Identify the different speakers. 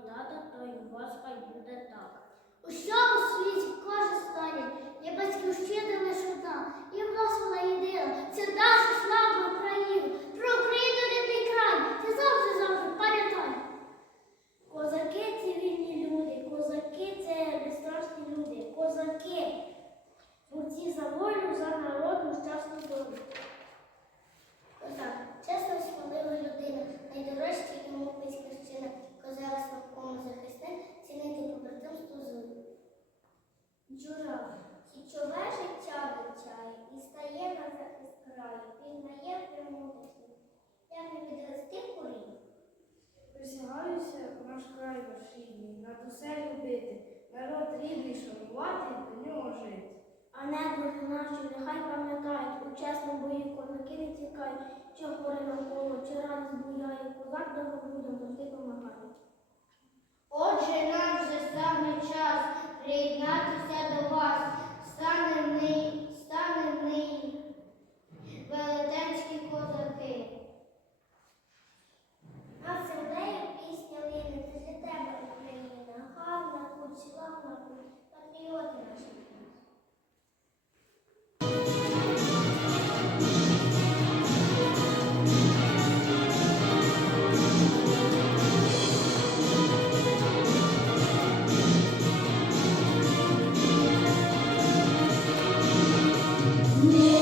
Speaker 1: тата, то й хай буде так.
Speaker 2: У всьому світі
Speaker 1: народ рідний шанувати, до нього жити.
Speaker 2: А недруги наші нехай пам'ятають, у чесному бою козаки не тікають, що горе навколо, чи радість буяє, козак довгобудом завжди помагає.
Speaker 3: Отже, нам вже саме час приєднатися до вас. Стане Yeah.